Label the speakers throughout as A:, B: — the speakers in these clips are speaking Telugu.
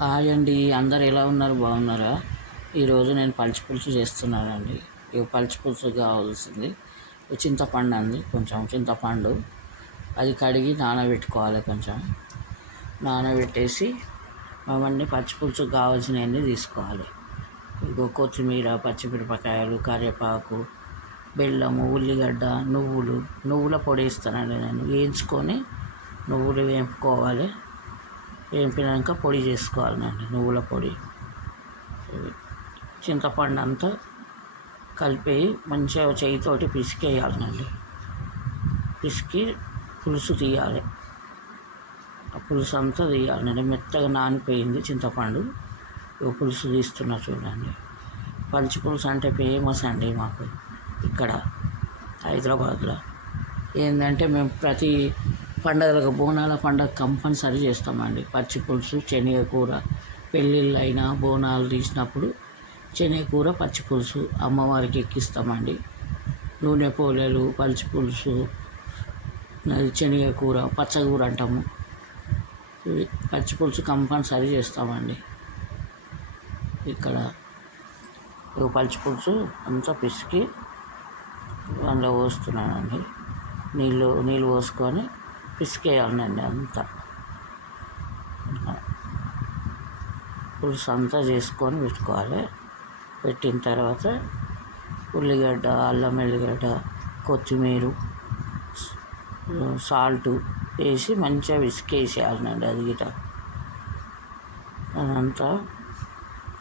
A: హాయ్ అండి. అందరు ఎలా ఉన్నారు? బాగున్నారా? ఈరోజు నేను పల్చి పులుసు చేస్తున్నానండి. ఇక పల్చి పులుసు కావాల్సింది. చింతపండు అంది కొంచెం చింతపండు. అది కడిగి నానబెట్టుకోవాలి కొంచెం. నానబెట్టేసి అవన్నీ పచ్చి పులుసు కావాల్సినవన్నీ తీసుకోవాలి. ఇగో కొత్తిమీర పచ్చిమిరపకాయలు కరివేపాకు బెల్లము ఉల్లిగడ్డ నువ్వులు. నువ్వుల పొడి ఇస్తానండి నేను. వేయించుకొని నువ్వులు వేపుకోవాలి. వేపినాక పొడి చేసుకోవాలండి నువ్వుల పొడి. చింతపండు అంతా కలిపి మంచిగా చేయితోటి పిసికేయాలండి పిసికి పులుసు తీయాలి. ఆ పులుసు అంతా తీయాలండి మెత్తగా నానిపోయింది చింతపండు. ఇక పులుసు తీస్తున్నా చూడండి. పల్చి పులుసు అంటే ఫేమస్ అండి మాకు ఇక్కడ హైదరాబాద్లో. ఏంటంటే మేము ప్రతి పండగలకు బోనాల పండగ కంపల్సరీ చేస్తామండి. పచ్చి పులుసు శనగ కూర పెళ్ళిళ్ళు అయినా బోనాలు తీసినప్పుడు శనగ కూర పచ్చి పులుసు అమ్మవారికి ఎక్కిస్తామండి. నూనె పోలేలు పచ్చి పులుసు శనగ కూర పచ్చకూర అంటాము. పచ్చి పులుసు కంపల్సరీ చేస్తామండి. ఇక్కడ ఇవి పచ్చి పులుసు అంతా పిసికి అందులో పోస్తున్నానండి. నీళ్ళు నీళ్ళు పోసుకొని పిసికేయాలండి అంతా. పులుసు అంతా చేసుకొని పెట్టుకోవాలి. పెట్టిన తర్వాత ఉల్లిగడ్డ అల్లం ఎల్లిగడ్డ కొత్తిమీర సాల్ట్ వేసి మంచిగా విసికేసేయాలండి అది గిట అదంతా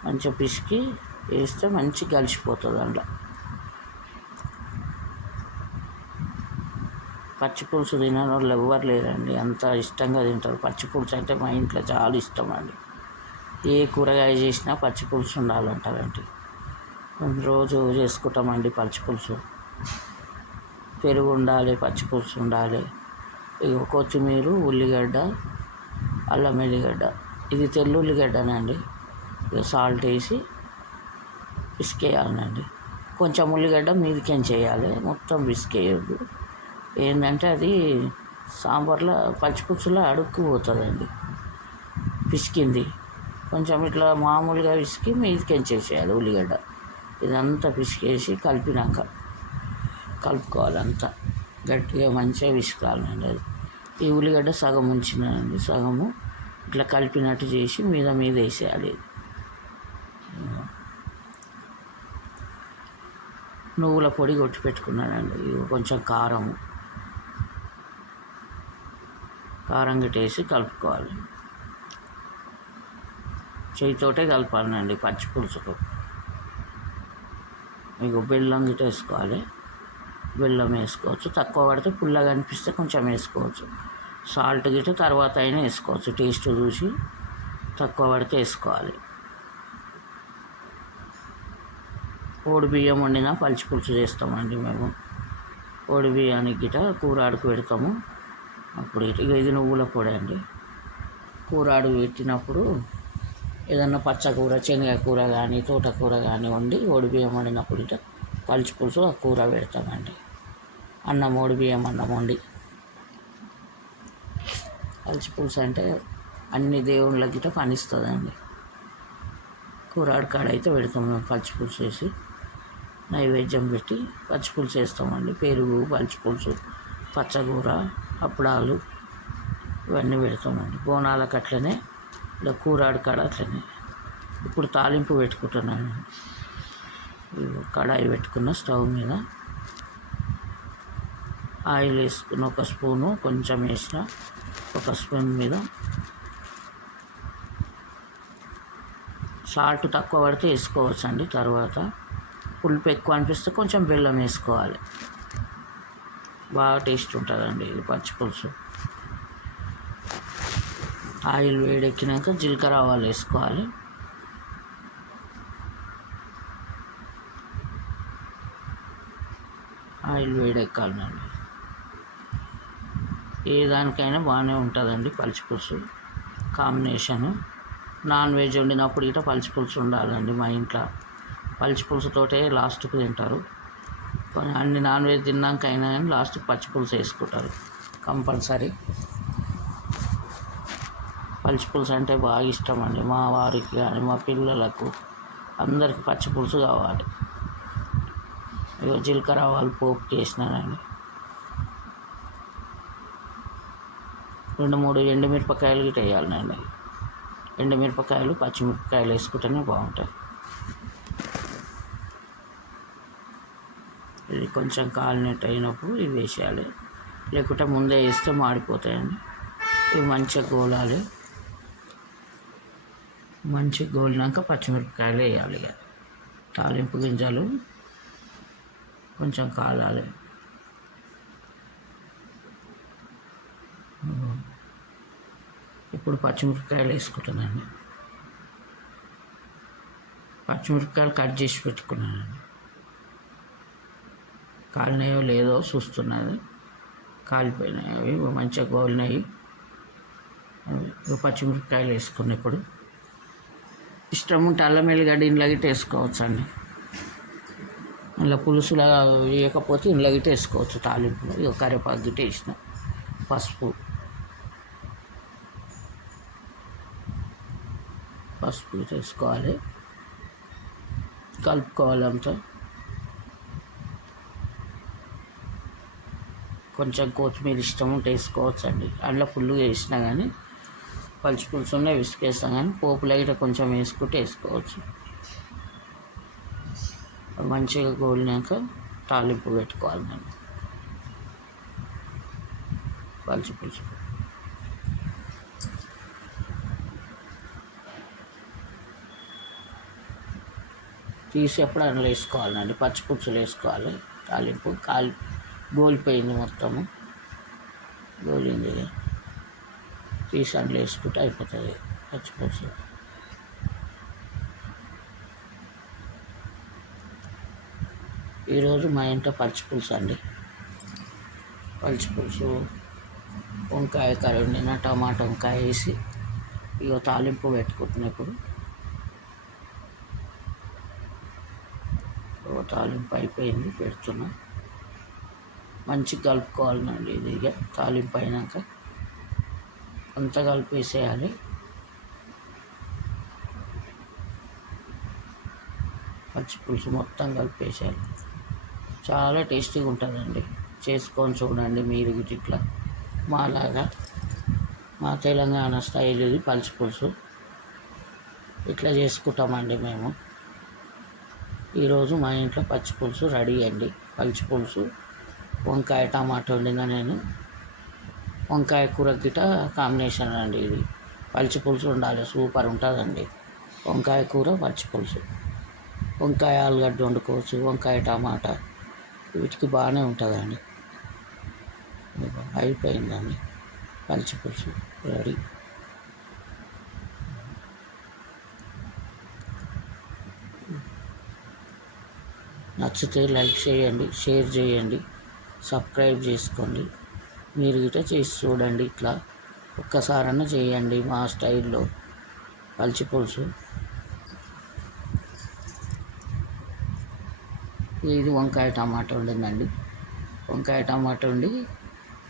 A: మంచిగా పిసికి వేస్తే మంచిగా కలిసిపోతుంది అందులో పచ్చి పులుసు తినని వాళ్ళు ఎవ్వరు లేరండి. అంత ఇష్టంగా తింటారు. పచ్చి పులుసు అంటే మా ఇంట్లో చాలా ఇష్టం అండి. ఏ కూరగాయ చేసినా పచ్చి పులుసు ఉండాలంటారండి. మేము రోజు చేసుకుంటామండి పచ్చి పులుసు. పెరుగు ఉండాలి పచ్చి పులుసు ఉండాలి. ఇక కొత్తిమీర ఉల్లిగడ్డ అల్లం ఎల్లిగడ్డ. ఇది తెల్లుల్లిగడ్డనండి ఇక సాల్ట్ వేసి పిసికేయాలండి కొంచెం ఉల్లిగడ్డ మీదికేం చేయాలి? మొత్తం పిసికేయద్దు. ఏంటంటే అది సాంబార్లో పచ్చిపుచ్చులో అడుక్కుపోతుందండి పిసికింది. కొంచెం ఇట్లా మామూలుగా పిసికి మీదకెంచేసేయాలి ఉల్లిగడ్డ. ఇదంతా పిసికేసి కలిపినాక కలుపుకోవాలి అంతా. గట్టిగా మంచిగా పిసుకాలండి అది. ఈ ఉల్లిగడ్డ సగం ఉంచినానండి సగము ఇట్లా కలిపినట్టు చేసి మీద మీద వేసేయాలి. నువ్వుల పొడి కొట్టి పెట్టుకున్నానండి. కొంచెం కారము. కారం గిట్టేసి కలుపుకోవాలి. చేయితోటే కలపాలండి పచ్చి పులుసుకు. మీకు బెల్లం గిట్ట వేసుకోవాలి. బెల్లం వేసుకోవచ్చు. తక్కువ పడితే పుల్లగా అనిపిస్తే కొంచెం వేసుకోవచ్చు. సాల్ట్ గిట్ట తర్వాత అయినా వేసుకోవచ్చు. టేస్ట్ చూసి తక్కువ పడితే వేసుకోవాలి. ఓడి బియ్యం వండినా పచ్చి పులుసు చేస్తామండి మేము. ఓడి బియ్యానికి గిట కూర ఆడుకు పెడతాము. అప్పుడు ఇటు ఇది నువ్వుల పొడి అండి. కూరాడు పెట్టినప్పుడు ఏదన్నా పచ్చకూర శనగ కూర కానీ తోటకూర కానీ వండి ఒడిబియ్యం వండినప్పుడు ఇట పలుచు పులుసు ఆ కూర పెడతామండి. అన్నం ఒడిబియ్యం అన్నం వండి. పలుచు పులుసు అంటే అన్ని దేవుళ్ళకి గిట పనిస్తుందండి. కూరాడు కాడ అయితే పెడతాం మేము పచ్చి పులుసు వేసి. నైవేద్యం పెట్టి పచ్చి పులుసు వేస్తామండి. పెరుగు పచ్చి పులుసు పచ్చకూర అప్పడాలు ఇవన్నీ పెడతామండి బోనాలకు అట్లనే ఇలా కూరాడు కాడ అట్లనే. ఇప్పుడు తాలింపు పెట్టుకుంటున్నాను. కడాయి పెట్టుకున్న స్టవ్ మీద. ఆయిల్ వేసుకున్న ఒక స్పూను కొంచెం వేసిన ఒక స్పూన్ మీద. సాల్ట్ తక్కువ పడితే వేసుకోవచ్చండి తర్వాత. పులుపు ఎక్కువ అనిపిస్తే కొంచెం బెల్లం వేసుకోవాలి. బాగా టేస్ట్ ఉంటుందండి ఇది పచ్చి పులుసు. ఆయిల్ వేడెక్కినాక జీలకర్ర ఆవాలు వేసుకోవాలి. ఆయిల్ వేడెక్కాలండి. ఏ దానికైనా బాగానే ఉంటుందండి పచ్చి పులుసు కాంబినేషను. నాన్ వెజ్ వండినప్పుడు ఇట పచ్చి పులుసు ఉండాలండి మా ఇంట్లో. పచ్చి పులుసుతోటే లాస్ట్కి తింటారు. అన్ని నాన్ వెజ్ తిన్నాక అయినా కానీ లాస్ట్ పచ్చి పులుసు వేసుకుంటారు. కంపల్సరీ. పచ్చి పులుసు అంటే బాగా ఇష్టం అండి. మా వారికి కానీ మా పిల్లలకు అందరికి పచ్చి పులుసు కావాలి. ఇగో జీలకర్ర ఆవాలు పోపు చేసినానండి. రెండు మూడు ఎండుమిరపకాయలు గిట్ట వేయాలండి ఎండుమిరపకాయలు పచ్చిమిరపకాయలు వేసుకుంటేనే బాగుంటాయి. ఇది కొంచెం కాలినట్టు అయినప్పుడు ఇవి వేసేయాలి. లేకుంటే ముందే వేస్తే మాడిపోతాయండి ఇవి మంచిగా గోలాలి. మంచిగా గోలినాక పచ్చిమిరపకాయలు వేయాలి ఇక. తాలింపు గింజలు కొంచెం కాలాలి. ఇప్పుడు పచ్చిమిరపకాయలు వేసుకుంటున్నాను. పచ్చిమిరపకాయలు కట్ చేసి పెట్టుకున్నానండి కాలినాయో లేదో చూస్తున్నది. కాలిపోయినాయి అవి. మంచిగా గోలినాయి. పచ్చిమిరపకాయలు వేసుకున్న ఇప్పుడు. ఇష్టం ఉంటే అల్లం వెల్లిగడ్డ ఇంట్లో గిట్ట వేసుకోవచ్చు అండి మళ్ళీ పులుసులా వేయకపోతే ఇంట్లో గిట్ట వేసుకోవచ్చు తాలింపులో. ఇక కరివేపాకు గిట్ట వేసిన. పసుపు. పసుపు వేసుకోవాలి. కలుపుకోవాలి అంతా. కొంచెం కొత్తిమీర ఇష్టం ఉంటే వేసుకోవచ్చు అండి అందులో ఫుల్గా వేసినా కానీ పచ్చి పులుసునే విసుకేస్తాం కానీ పోపు లైట్ కొంచెం వేసుకుంటే వేసుకోవచ్చు. మంచిగా గోలినాక తాలింపు పెట్టుకోవాలి నేను పలుచు పులుసు. తీసి ఎప్పుడు అందులో వేసుకోవాలండి. పచ్చి పులుసులు వేసుకోవాలి. తాలింపు కాలి గోలిపోయింది మొత్తము గోలింది తీసి అందులో వేసుకుంటే అయిపోతుంది. పచ్చి పులుసు ఈరోజు మా ఇంట్లో పచ్చి పులుసు అండి. పచ్చి పులుసు వంకాయ కర్రీ వండిన టమాటా వంకాయ వేసి ఇక తాలింపు పెట్టుకుంటున్నా ఇప్పుడు తాలింపు అయిపోయింది పెడుతున్నా. మంచిగా కలుపుకోవాలండి ఇది ఇక తాలింపు అయినాక. అంతా కలిపేసేయాలి. పచ్చి పులుసు మొత్తం కలిపేసేయాలి. చాలా టేస్టీగా ఉంటుందండి. చేసుకొని చూడండి మీరు ఇట్లా. మాలాగా మా తెలంగాణ స్టైల్ ఇది పచ్చి పులుసు. ఇట్లా చేసుకుంటామండి మేము. ఈరోజు మా ఇంట్లో పచ్చి పులుసు రెడీ అండి. పచ్చి పులుసు వంకాయ టమాటా వండినా నేను. వంకాయ కూర గిట కాంబినేషన్ అండి ఇది. పలిచి పులుసు ఉండాలి సూపర్ ఉంటుందండి. వంకాయ కూర పచ్చి పులుసు. వంకాయ ఆలుగడ్డ వండుకోవచ్చు వంకాయ టమాటా. వీటికి బాగానే ఉంటుందండి. అయిపోయిందండి. పలిచి పులుసు రెడీ. నచ్చితే లైక్ చేయండి షేర్ చేయండి. సబ్స్క్రైబ్ చేసుకోండి. మీరు గిట్ట చేసి చూడండి ఇట్లా. ఒక్కసారన్నా చేయండి మా స్టైల్లో. పల్చి పులుసు. ఇది వంకాయ టమాటా ఉండిందండి వంకాయ టమాటా ఉండి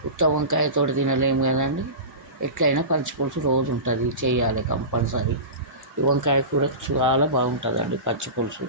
A: ఉత్త వంకాయతో తినలేము కదండి. ఎట్లయినా పచ్చి పులుసు రోజు ఉంటుంది. చేయాలి కంపల్సరీ. ఈ వంకాయ కూర చాలా బాగుంటుందండి పచ్చి పులుసు.